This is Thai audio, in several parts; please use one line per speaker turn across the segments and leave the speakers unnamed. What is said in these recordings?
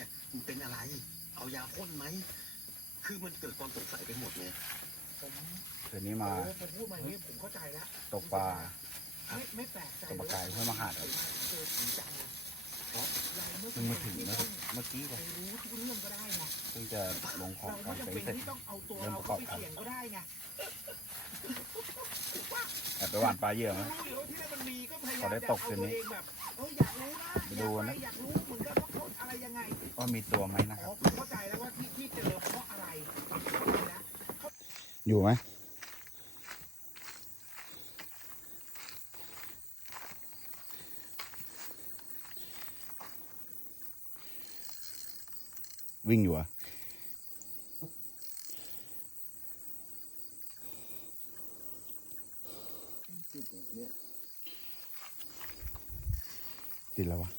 เนี่ยมันเป็นอะไร เอายาพ่นไหม คือมันเกิดความสงสัยไปหมดไง
ผม
คืนนี้มา
โอ้ผมพูดมาอย่างนี้ผมเข้าใจแล้ว
ตกปลา
ไม่ไม่แปลกใจ
ตกปลาไก่ห้วยมหาด
เจอผีจังเลยเพราะเราเมื่อ
เพิ่งมาถึงเมื่อเมื่อกี้
ไป
เลย
รู้ทุกเรื่องก็ได้ไง
เพิ่งจะลงของ
เรา
กา
ไม่
ร
จำ
เซ็
เป็น
เสร็จ
ที่ต้องเอาตัว
เริ่ม
เรา
ประกอ
เข้า
บ
ไป
กัน
เสี่ยงก็ได้ไง
แอบไปหว่านปลาเยอะไหม
รู้อยู่ว่าที่นั่นมันมีก็พยายา
พอ
ม
ได้
จะ
ต
เอา
ก
ตั
คื
วน
นี้
เองแบบ เอออยากรู้นะ
ไปดูนะ
อยากรู้เหมือนกันว่าเขาอะไรยังไง
ว่ามีตัวไหมนะค
อ๋
รั
อบผมเข้าใจแล้วว่าที่ที่เจอเพราะอะไรนะ
อยู่ไหมวิ่งอยู่เหรอะ ติดแล้ววะ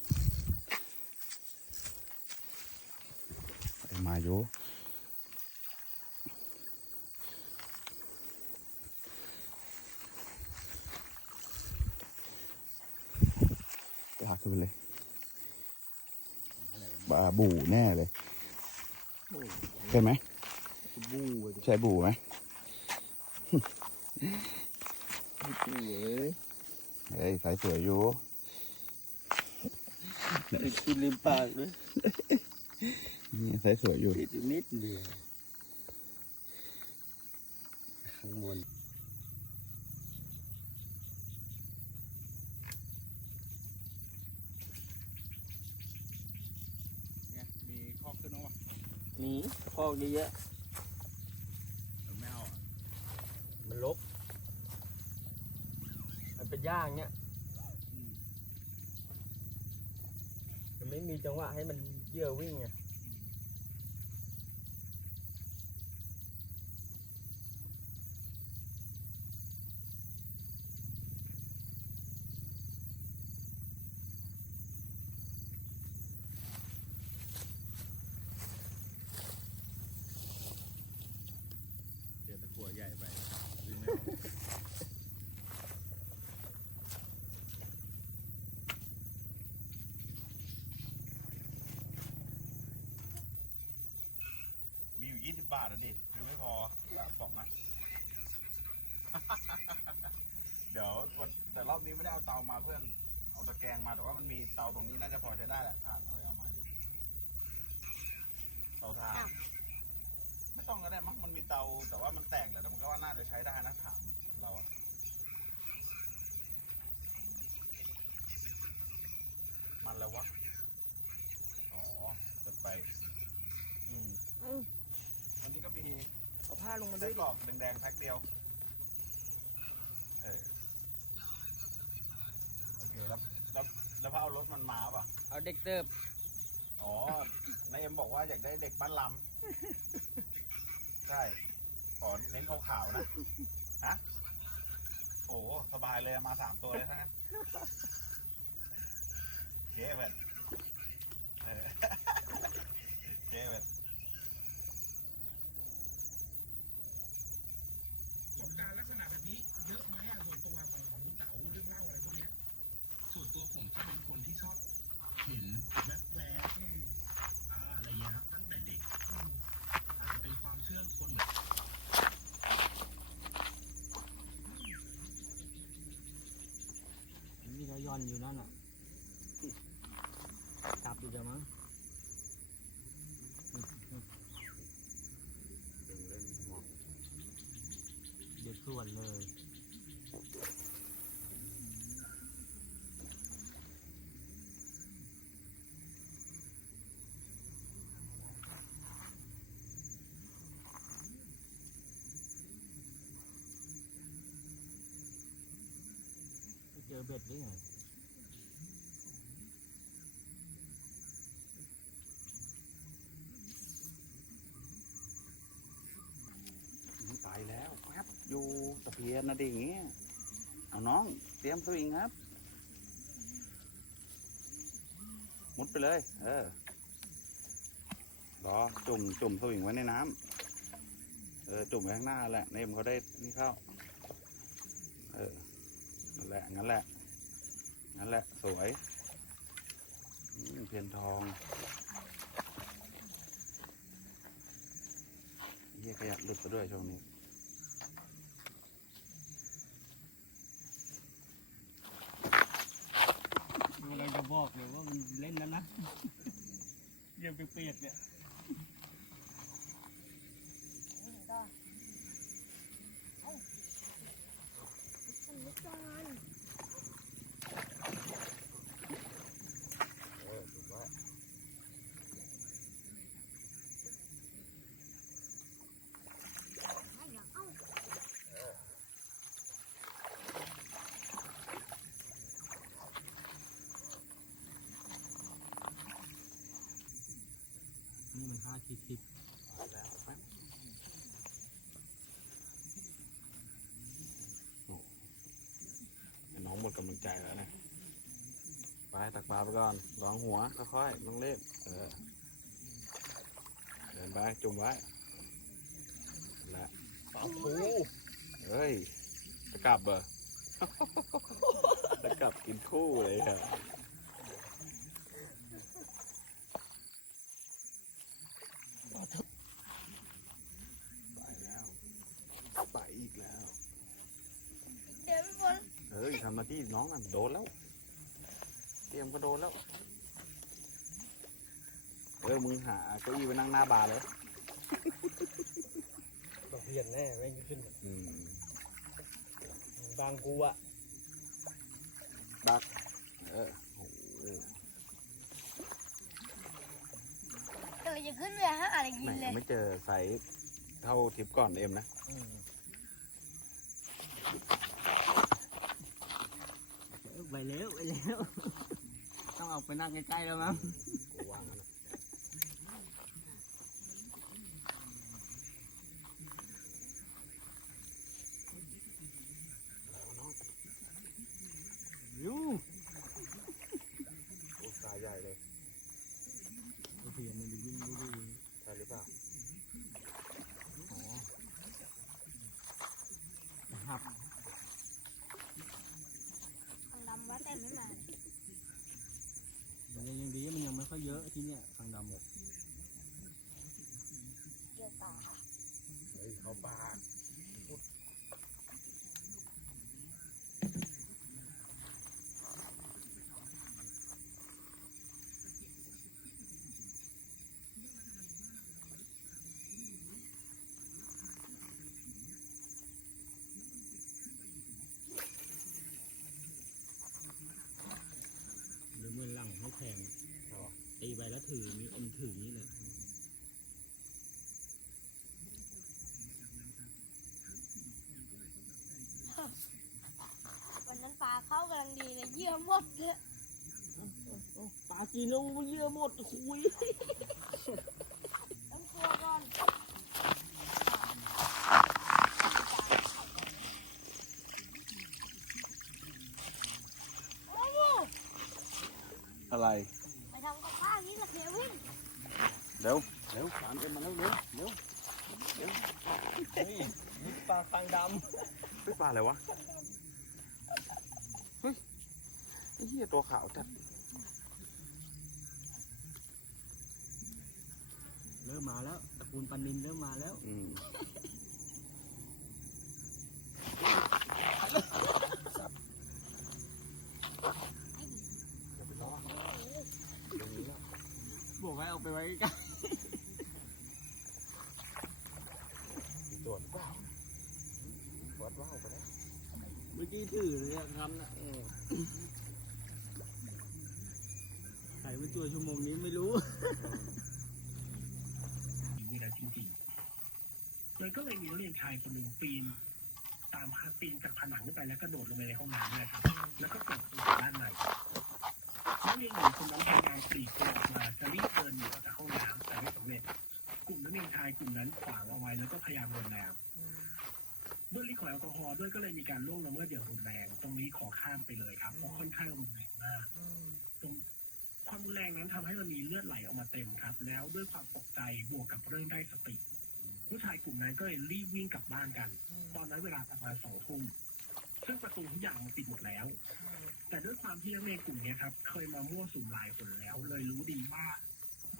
ไอ้มาอยู่ลากขึ้นไปเลยบาบูแน่เลย ใช่ไหม
บู้
ใช่บูไหม
บู้เอ้ย
เฮ้ยสายสวยอยู่
กินริมปากด้วย
นี่สายสวยอยู่
ติดอยู่นิดเดียวข้างบน
เนี่ยมีคอกขึ้นน้องวะ
มีคอกเยอะ
ไม่เอาอะ
ๆมันลกมันเป็นย่างเนี้ย มันไม่มีจังหวะให้มันเยื่อวิ่งไง
เดี๋ยวตะกัวใหญ่ไปวิ่งไม่ออกมีอ ยู่ยี่สิบบาทอะดิซื้อไม่พอสามกล่องอะ เดี๋ยววันแต่รอบนี้ไม่ได้เอาเตามาเพื่อน เอาตะแกรงมาแต่ว่ามันมีเตาตรงนี้น่าจะพอใช้ได้แหละถ่านเอาเอามาอยู่เตาถ่านไม่ต้องก็ได้มั้งมันมีเตาแต่ว่ามันแตกแหละแต่มันก็ว่าน่าจะใช้ได้นะถามเราอะมันแล้ววะอ๋อจะไป อืมวันนี้ก็มี
เอาผ้าลงมาด้
ไส้
วย
ก
ดิ
รอกแดงๆแพ็คเดียว เออโอเคแล้วแล้วแล้วพอเอารถมันมาป่ะ
เอาเด็กเติบ
อ๋อนายเอ็มบอกว่าอยากได้เด็กบ้านลำ ใช่ขอเน้นขาวๆนะ ฮะ โอ้สบายเลยมาสามตัวเลยทั้งนั้น โอเคเว้ยเออ โอเคเว้ย
ประสบการณ์ลักษณะแบบนี้เยอะไหมอะส่วนตัวของของคุณเต๋าเรื่องเล่าอะไรพวกเนี้ย
ส่วนตัวผมจะเป็นคนที่ชอบเห็นแวบแวบ
อืม
ๆอ่าอะไรเงี้ยครับตั้งแต่เด็ก
อืม
อาจจะเป็นความเชื่อคนเหมือน
มีรอยย่อนอยู่นั่นอะกลับอีกแล้วมั้ง
ดึงเล่นหมด
เด็ดส่ วนเลยไม่เจอเบ็ดหรือไง
ยนนะดิอย่างเงี้ยเอาน้อง เตรียมสวิงครับ มุดไปเลย เออรอจุ่มจุ่มสวิงไว้ในน้ำ เออ จุ่มไว้ข้างหน้าแหละเนมเขาได้นี่เข้า เออนั่นแหละ งั้นแหละนั่นแหละ สวยเพียนทองเยี่ยขยับหลุดไปด้วยช่วงนี้
เล่ยังเปียกๆเนี่ย นี่มันห้าขีดสิบ
แล้วแป๊บโอ้ไอ้น้อง หมดกำลังใจแล้วนะไปตักปลาไปก่อนลองหัวค่อยๆต้องเล็บเออเดินไปจุ่มไว้และ
ปลาทู
เฮ้ยจะกลับเหรอจะกลับกินคู่เลยครับไปแล้วไปอีกแล้ว
เดี๋ยวพี่ฝน
เฮ้ยทำหน้าที่น้องอะโดนแล้ว เตรียมก็โดนแล้วเออมึงหาเก้าอี้ไปนั่งหน้าบาร์เลย
ตกเพียนแน่ไม่ขึ้น
อืม
บางกูอะ
ดักเออโอ้โห
เดี๋ยวจะขึ้นเรือฮะอะไรกิ
แห
น
ม
เลย
ไม่เจอไซส์เท่าทริปก่อนเอ็มนะ
ไปแล้วไปแล้วต้องออกไปนั่งใกล้ๆแล้วมั้ง
วางแล้ว
ยู
โอ้ตาใหญ่เลย
เพียนมันดูวิ่งดูดี
ใช่หรือเปล่า
อ๋อหับ
ทางดำว่าแต่ไม่มา
มันยังดีมันยังไม่ค่อยเยอะที่เนี่ยทางดำ
เกี่ยวตา
เฮ้ย เขาปาก
หรือมือหลังให้แทงตีไปแล้ว ถือมีอมถือนี่เลย
วันนั้นปลาเข้ากำลังดีเลยเยี่ยมหมดเลย
ปลากินแล้วมันเยอะหมดคุย
ต้องกลัวก่อน โอ้โห
อะไร
ไปทำกับข้าวนี้ละเควิน
เร็ว เร็วสามเอ็มมาแล้วเร็วเร็ว
เฮ้ย นี่ปลาคางด
เฮ้ยปลาอะไรวะ เฮ้ยไอ้เหี้ยตัวขาวจัดำ
เริ่มมาแล้วตระกูลปลานินเริ่มมาแล้ว
อืม
บอกให้เอาไปไว้ใกล้
มีตัวหรือเปล่าวัดว่าวไปแล้ว
เมื่อกี้ ถือเลยอะทำนะเออใครมาช่วชั่วโมงนี้ไม่รู้
มีอะไรจริงๆเลยก็เลยมีนักเรียนชายคนหนึ่งปีน ตามปีนจากผนังขึ้นไปแล้วก็โดดลงไปในห้องน้ำนะครับ แล้วก็เปิดประตูด้านในนักเรียนหญิงคนนั้นพยายามปลีกตัวออกมาจะรีบเดินหนีออกจากห้องน้ำแต่ไม่สำเร็จ กลุ่มนักเรียนชายกลุ่มนั้นขวางเอาไว้แล้วก็พยายามรุนแร รีบวิ่งกลับบ้านกัน ตอนนั้นเวลาประมาณสองทุ่มซึ่งประตูทุกอย่างมันปิดหมดแล้ว แต่ด้วยความที่นักเรียนกลุ่มเนี้ยครับ เคยมามั่วสุมหลายคนแล้ว เลยรู้ดีว่า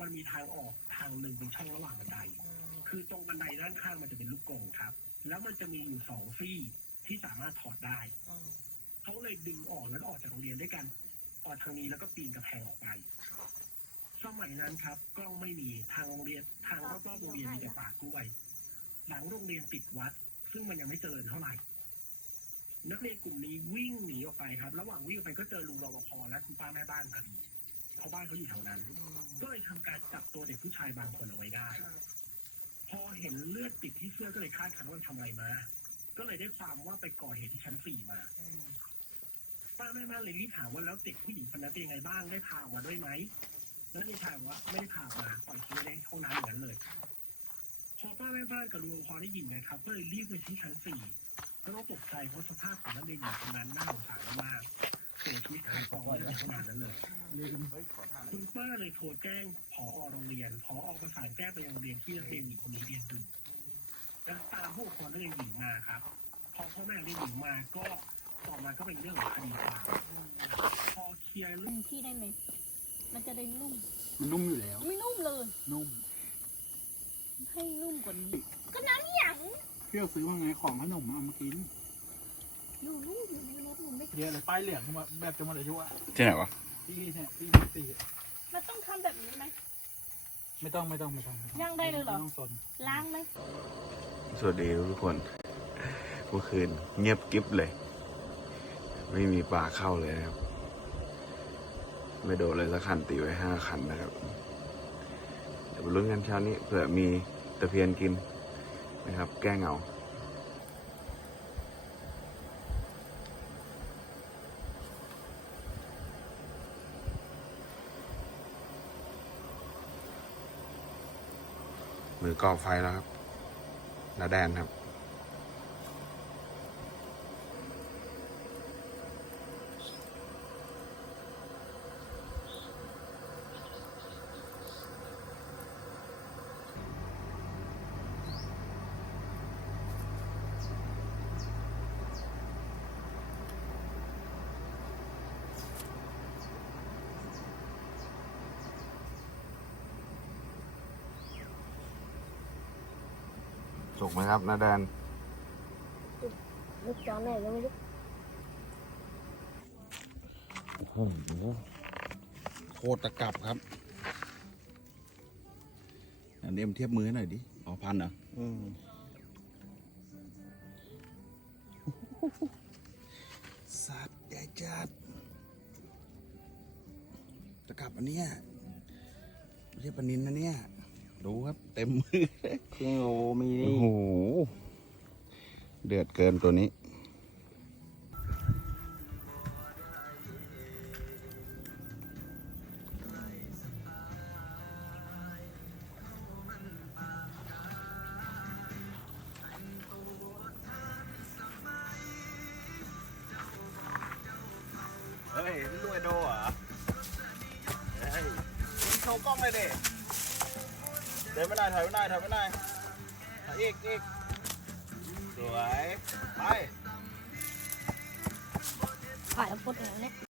มันมีทางออกทางหนึ่งเป็นช่องระหว่างบันไดคคือตรงบันไดด้านข้างมันจะเป็นลูกกรงครับ แล้วมันจะมีอยู่สองซี่ที่สามารถถอดได้ เขาเลยดึงออกแล้วก็ออกจากโรงเรียนด้วยกันออกทางนี้แล้วก็ปีนกระแพงออกไป สมัยนั้นครับ กล้องไม่มีทางโรงเรียนทางรอบๆโรงเรียนมีแต่ป่ากล้วย หลังโรงเรียนติดวัด ซึ่งมันยังไม่เจริญเท่าไหร่ นักเรียนกลุ่มนี้วิ่งหนีออกไปครับ ระหว่างวิ่งออกไปก็เจอลุงรปภและคุณป้าแม่บ้านพอดีเพราะบ้านเขาอยู่แถวนั้น ก็เลยทำการจับตัวเด็กผู้ชายบางคนเอาไว้ได้ พอเห็นเลือดติดที่เสื้อก็เลยคาดคันว่ามันทำอะไรมา ก็เลยได้ความว่าไปก่อเหตุที่ชั้นสี่มาป้าแม่บ้านเลยรีบถามว่าแล้วเด็กผู้หญิงคนนั้นเป็นยังไงบ้างได้พาออกมาด้วยไหมแล้วเด็กชายบอกว่าไม่ได้พามาปล่อยทิ้งไว้ในห้องน้ำอย่างนั้นเลย พอป้าแม่บ้านกับลุงพอได้ยินนะครับ ก็เลยรีบไปที่ชั้นสี่แล้วก็ตกใจเพราะสภาพของนักเรียนหญิงคนนั้นน่าสงสารมากเสียชีวิตคากองเลือดขนาดนั้นเลยคุณป้าเลยโทรแจ้งผอโรงเรียนผอประสานแจ้งไปยังโรงเรียนที่นักเรียนหญิงคนนี้เรียนอยู่แล้วตามผู้ปกครองนักเรียนหญิงมาครับพอพ่อแม่นักเรียนหญิงมาก็ต่อมาก็เป็นเรื่องของคดีความพอเคลียร์เรื่อง
ที่ได้ไหมมันจะได้นุ่ม
มันนุ่มอยู่แล้ว
ไม่นุ่มเลย
นุ่ม
ให้นุ่มกว่านี้ ก็น้ำหยัง
เที่ยวซื้อมาไงของขนมเอามากิน
อยู่นู่นอยู่ในรถหนูไม่
เดี๋ยวเลยป้ายเหลืองมาแบบจะหมดอายุอะ
ที่ไหนวะ
พี่เนี่ยพี่ตี
มันต้องทำแบบนี้ไหม
ไม่ต้องไม่ต้องไม่ต้องม่ต้อง
ย่างได้เลยเหรอ
ไม่ต้องสน
ล้างไหม
สวัสดีทุกคนเมื่อคืนเงียบกริบเลย ไม่มีปลาเข้าเลยนะครับ ไม่โดนเลยสักคันตีไว้ห้าคันนะครับ เดี๋ยวไปลุ้นกันเช้านี้เผื่อมี ตะเพียนกินนะครับ แก้เหงามือก่อไฟแล้วครับนาแดนครับ สุกไหมครับนาแดน
ลูกจอนไหนก็ไม่รู้
โอ้โหโคตรตะกรับครับอันนี้มันเทียบมือให้หน่อยดิอ๋อพันเหรอสัตว์ใหญ่จัดตะกรับอันเนี้ยไม่ใช่ปลานินนะเนี่ย ดูครับ เต็มมือเลย
ค รึ่งโลมี
โอ้โหเดือดเกินตัวนี้
เฮ้ยรวยโดเหรอเฮ้ยโชว์กล้องเลยดิเดินไม่ได้ถอยไม่ได้ถอยไม่ได้ถ อีกอีกสวย ไป
ถ่ายแล้วโพสต์อย่างนี้